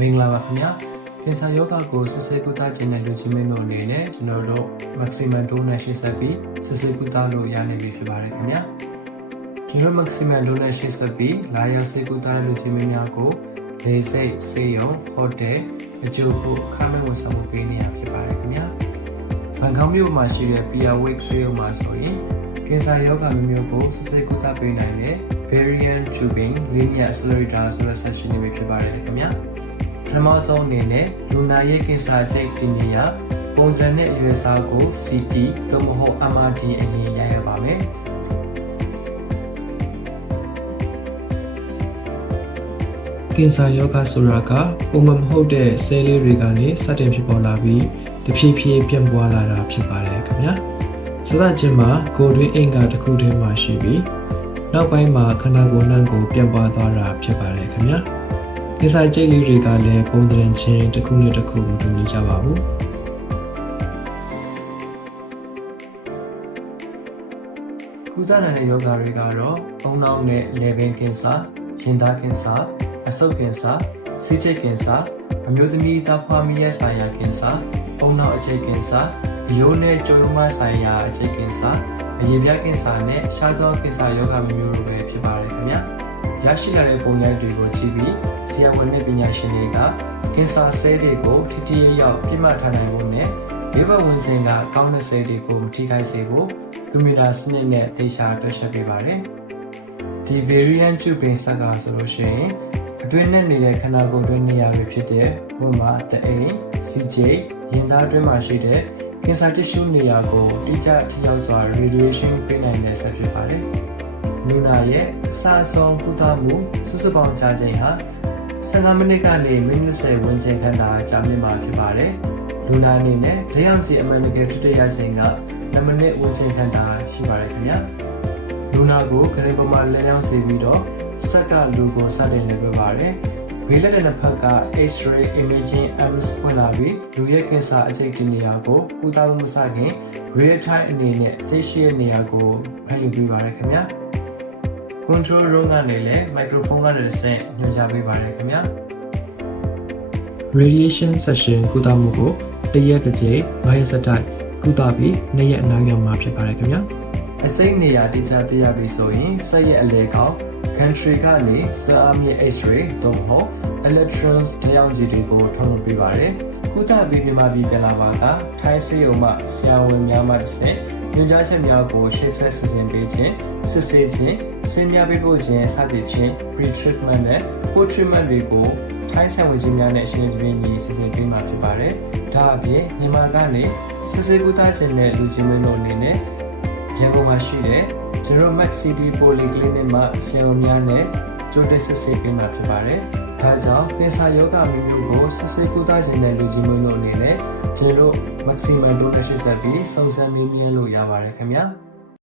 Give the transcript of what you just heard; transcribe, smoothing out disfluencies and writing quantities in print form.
မင်္ဂလာပါခင်ဗျာကင်ဆာယောဂကိုစစ်ဆေးကုသခြင်းနဲ့လူချင်းမင်းတို့အနေနဲ့ကျွန်တော်တို့ maximum donation ဆက်ပြီးစစ်ဆေးကုသလို့ရနိုင်ပြီဖြစ်ပါတယ်ခင်ဗျာကျွန်တော် maximum donation ဆက်ပြီးလာရောက်ဆေးကုသလူချင်းမင်းများကိုလေစိတ်ဆေးရုံဟိုတယ်အကျိုးဖို့ခမဲ့ဝန်ဆောင်မှုပေးနေရဖြစ်ပါတယ်ခင်ဗျာဘန်ကောက်မြို့မှာရှိတဲ့ Pia Wake ဆေးရုံမှာဆိုရင်ကင်ဆာယောဂမျိုးကိုစစ်ဆေးကုသပေးနိုင်တဲ့ variant tubing linear accelerator ဆိုတဲ့ session တွေဖြစ်ပါတယ်ခင်ဗျာပထမဆုံးအနေနဲ့လူနာရဲ့ကင်ဆာကျိတ်တင်နေရပုံစံနဲ့အရွယ်စားကို CT သို့မဟုတ် MRD အရင်ရရပါမယ်ကင်ဆာယောဂဆိုတာကပုံမှန်မဟုတ်တဲ့ဆဲလေးတွေကနေစတင်ဖြစ်ပေါ်လာပြီးတဖြည်းဖြည်းပြန့်ပွားလာတာဖြစ်ပါတယ်ခင်ဗျာစသချင်းမှာကိုယ်တွင်းအင်္ဂါတစ်ခုတည်းမှာရှိပြီးနောက်ပိုင်းမှာခန္ဓာကိုယ်နှံ့ကိုပြန့်ပွားသွားတာဖြစ်ပါတယ်ခင်ဗျာကင်ဆာကျိတ်လေးတွေကလည်းပုံသဏ္ဍာန်ချင်းတစ်ခုနဲ့တစ်ခုမတူညီကြပါဘူးကုသနိုင်တဲ့ယောဂတွေကတော့အုံနောက်နဲ့လေပင်ကင်ဆာရင်သားကင်ဆာအဆုတ်ကင်ဆာဆီးချိတ်ကင်ဆာအမျိုးသမီးသားဖွားမီးရဲ့ဆိုင်ရာကင်ဆာအုံနောက်အခြေကင်ဆာအယိုးနဲ့ကျောလုံးမဆိုင်ရာအခြေကင်ဆာအရေပြားကင်ဆာနဲ့ရှားသောကင်ဆာယောဂမျိုးတွေပဲဖြစ်ပါတယ်ခင်ဗျာရရှိလာတဲ့ပုံရိပ်တွေကိုကြည့်ပြီးဆရာဝန်နဲ့ပညာရှင်တွေကကင်ဆာဆဲတွေကိုထိထိရောက်ပြစ်မှတ်ထားနိုင်ဖို့နဲ့ဘေးပတ်ဝန်းကျင်ကကောင်းတဲ့ဆဲတွေကိုမထိခိုက်စေဖို့ကွန်ပျူတာစနစ်နဲ့သေချာတွက်ချက်ပေးပါတယ်ဒီ variant tubing ဆက်ကဆိုလို့ရှိရင်အတွင်းနဲ့နေတဲ့ခန္ဓာကိုယ်တွင်းနေရာတွေဖြစ်တဲ့ဘုံမှာတအိမ်စီဂျိတ်ရင်သားအတွင်းမှာရှိတဲ့ကင်ဆာတစ်ရှူနေရာကိုတိကျထိရောက်စွာ radiation ပေးနိုင်တဲ့ဆက်ဖြစ်ပါတယ်လူနာရဲ့အစအဆုံးကုသမှုစုစုပေါင်းကြာချိန်ဟာ15မိနစ်ကနေမိနစ်10ဝန်းကျင်ခန့်သာကြာမြင့်မှာဖြစ်ပါတယ်လူနာအနေနဲ့ဒဏ်ရာစီအမှန်တကယ်ထွတ်ရချိန်က2မိနစ်ဝန်းကျင်ခန့်သာရှိပါတယ်ခင်ဗျာလူနာကိုခရင်ပေါ်မှာလမ်းကြောင်းစေပြီးတော့ဆက်ကလူကိုစတင်နေပြပါတယ်ဘေးလက်တဲ့နှစ်ဖက်က X-ray imaging arms ဖွင့်လာပြီးလူရဲ့ကင်ဆာအခြေတင်နေရာကိုကုသမှုစခင် real time အနေနဲ့သိရှိတဲ့နေရာကိုဖန်ယူပေးပါတယ်ခင်ဗျာ control room ကနေလည်း microphone ကနေဆက်ညွှန်ကြားပေးပါတယ်ခင်ဗျာ radiation session ကုသမှုကိုတစ်ရက်တစ်ကြိမ်9ရက်ဆက်တိုက်ကုသပြီး2ရက်အနားရောက်မှာဖြစ်ပါတယ်ခင်ဗျာအစိမ့်နေရာတိကျသိရပြီဆိုရင်ဆက်ရက်အလေကောင်း country ကနေစွမ်းအားမြင့် X-ray သို့မဟုတ် electrons တရားကြီးတွေကိုထုတ်လုပ်ပေးပါတယ်ကုသပေးမြန်မာပြည်ကလာပါကထိုင်းစေယုံမှဆရာဝန်များမှတစ်ဆင့်ညွှန်ကြားချက်များကိုရှေ့ဆက်စီစဉ်ပေးခြင်းစစ်ဆေးခြင်းဆင်းများပေးပို့ခြင်းစသဖြင့် pre-treatment နဲ့ post-treatment တွေကိုထိုင်းဆိုင်ဝင်ခြင်းများနဲ့အရှင်တပည့်ညီစီစဉ်ပေးမှာဖြစ်ပါတယ်။ဒါအပြင်မြန်မာကနေစစ်ဆေးကုသခြင်းနဲ့လူချင်းမင်းတို့အနေနဲ့ရန်ကုန်မှာရှိတဲ့ General Max City Polyclinic မှာဆရာဝန်များနဲ့ကြိုတင်စစ်ဆေးပေးမှာဖြစ်ပါတယ်။ဒါကြောင့်ကင်ဆာယောဂမျိုးကိုစစ်ဆေးကုသခြင်းနဲ့လူချင်းမင်းတို့အနေနဲ့ကျွန်တော် maximum donation ဆက်ပြီးစုံစမ်းမေးမြန်းလို့ရပါတယ်ခင်ဗျာ။